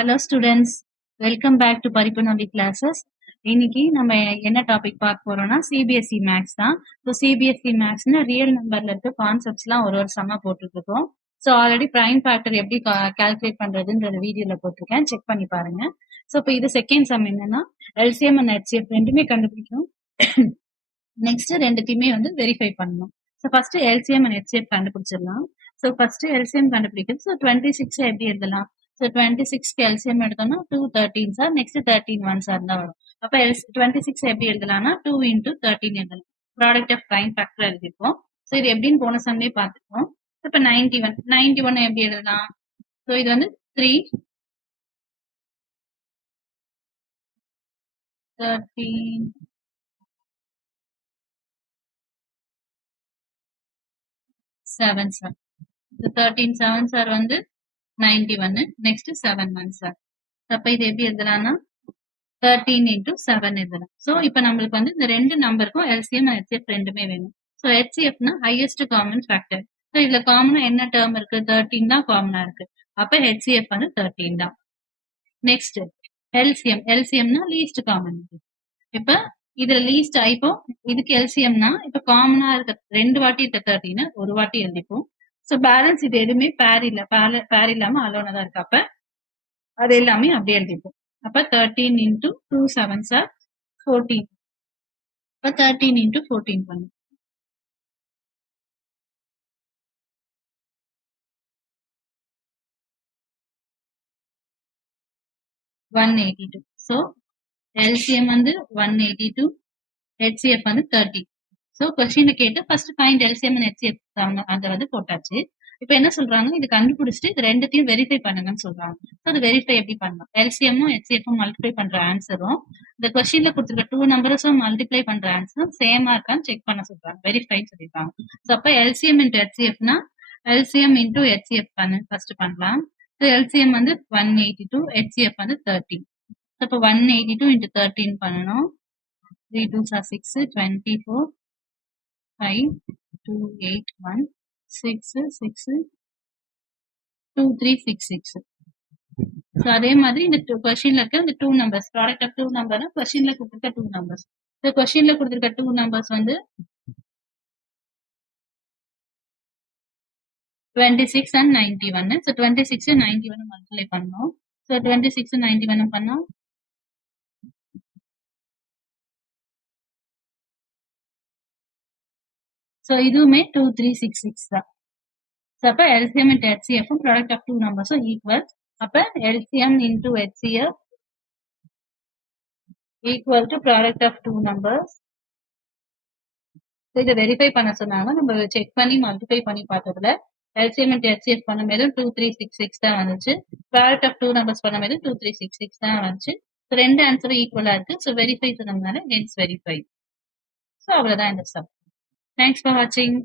Hello students, welcome back to பரிப்புநம்பி classes. இன்னைக்கு நம்ம என்ன டாபிக் பார்க்க போறோம்னா சிபிஎஸ்இ மேக்ஸ் தான். ஸோ சிபிஎஸ்இ மேக்ஸ்னா ரியல் நம்பர்ல இருக்க கான்செப்ட்ஸ்லாம் ஒரு சம்மா போட்டுட்டு இருக்கோம். ஸோ ஆல்ரெடி பிரைம் ஃபேக்டர் எப்படி கால்குலேட் பண்றதுன்ற வீடியோல போட்டிருக்கேன், செக் பண்ணி பாருங்க. ஸோ இப்போ இது செகண்ட் சம் என்னன்னா எல்சிஎம் அண்ட் ஹெச்சிஎஃப் ரெண்டுமே கண்டுபிடிக்கணும். நெக்ஸ்ட் ரெண்டுத்தையுமே வந்து வெரிஃபை பண்ணணும். So first LCM and HCF கண்டுபிடிச்சிடலாம். ஸோ ஃபர்ஸ்ட் எல்சிஎம் கண்டுபிடிக்கிறது. ஸோ 26 எப்படி எழுதலாம்? ஸோ 26க்கு எல்சிஎம் எடுத்தோம்னா 2 13 சார், நெக்ஸ்ட் 13 1 சார் தான் வரும். அப்ப 26 எப்படி எழுதலாம்னா 2 into 13 எழுதலாம். ப்ராடக்ட் ஆஃப் பிரைம் ஃபேக்டர் எழுதிப்போம். ஸோ இது எப்படின்னு போன சம்லேயே பார்த்துப்போம். இப்போ 91 எப்படி எழுதலாம்? ஸோ இது வந்து 3 13 7 சார். 13 7 சார் வந்து 91, நெக்ஸ்ட் 7 1 சார். அப்ப இது எப்படி எழுதலாம்னா 13 into 7 எழுதலாம். ஸோ இப்போ நம்மளுக்கு வந்து இந்த ரெண்டு நம்பருக்கும் எல்சிஎம் அண்ட் ஹெச்சிஎஃப் ரெண்டுமே வேணும். ஸோ ஹெச்சிஎஃப்னா ஹையஸ்ட் காமன் ஃபேக்டர். ஸோ இதுல காமனா என்ன டேர்ம் இருக்கு? 13 தான் காமனா இருக்கு. அப்ப ஹெச்சிஎஃப் வந்து 13 தான். நெக்ஸ்ட் எல்சிஎம்னா லீஸ்ட் காமன். இப்ப இதுல லீஸ்ட் இப்போ இதுக்கு எல்சிஎம்னா இப்ப காமனா இருக்க ரெண்டு வாட்டி இருக்க 13 ஒரு வாட்டி எழுதிப்போம். ஸோ பேலன்ஸ் இது எதுவுமே பேர் இல்லாம அலோனா தான் இருக்கு. அப்ப அது எல்லாமே அப்படியே எழுதிப்போம். அப்ப 13 into 2 7s are 14. அப்ப 13 into 14 பண்ணு. 182. So LCM வந்து 182, HCF வந்து 30. ஸோ கொஸ்டின்ல கேட்டு first find LCM and HCF அதை வந்து போட்டாச்சு. இப்போ என்ன சொல்றாங்க? இது கண்டுபிடிச்சிட்டு இது ரெண்டுத்தையும் வெரிஃபை பண்ணுங்கன்னு சொல்றாங்க. ஸோ அது வெரிஃபை எப்படி பண்ணலாம்? எல்சிஎம்மும் ஹெச்சிஎஃப்பும் மல்டிப்ளை பண்ற ஆன்சரும் இந்த கொஸ்டின்ல கொடுத்துருக்க 2 நம்பர்ஸும் மல்டிப்ளை பண்ற ஆன்சரும் சேமா இருக்கான்னு செக் பண்ண சொல்றாங்க. வெரிஃபைன்னு சொல்லிருக்காங்க. ஸோ அப்போ எல்சிஎம் இன்டூ ஹெச்சிஎஃப்னா எல்சிஎம் இன்டூ ஹெச்சிஎஃப் ஃபர்ஸ்ட் பண்ணலாம். ஸோ எல்சிஎம் வந்து 182, ஹெச்சிஎஃப் வந்து 30. ஸோ இப்போ 182 into 13 பண்ணணும். 3 2s are 6, 24, 5 2 8 1 6 6 2 3 6 6. ஸோ அதே மாதிரி இந்த கொஸ்டின்ல இருக்க இந்த 2 நம்பர்ஸ் ப்ராடக்ட் ஆஃப் 2 நம்பர்னா கொஸ்டின்ல கொடுத்துருக்க 2 நம்பர்ஸ். இந்த கொஸ்டின்ல கொடுத்துருக்க 2 நம்பர்ஸ் வந்து 26 and 91. ஸோ 26 91 மல்டிப்ளை பண்ணோம். ஸோ 26 91 பண்ணோம். ஸோ இதுவுமே 2 3 6 6 தான். ஸோ அப்ப LCM into HCF product of 2 நம்பர்ஸும் ஈக்குவல். அப்ப LCM into HCF equal to product of 2 numbers. இதை வெரிஃபை பண்ண சொன்னாங்க. நம்ம செக் பண்ணி மல்டிப்ளை பண்ணி பார்த்ததுல எல்சிஎம் இன்டு ஹெச்சிஎஃப் பண்ணும்போது 2366 தான் வந்துச்சு. ப்ராடக்ட் ஆஃப் 2 நம்பர்ஸ் பண்ணும்போது 2366 தான் வந்துச்சு. ஸோ ரெண்டு ஆன்சரும் ஈக்குவலா இருக்கு. ஸோ வெரிஃபை சொன்னதுனால இட்ஸ் வெரிஃபை. ஸோ அவ்வளவுதான் இந்த சம். தேங்க்ஸ் ஃபார் வாட்சிங்.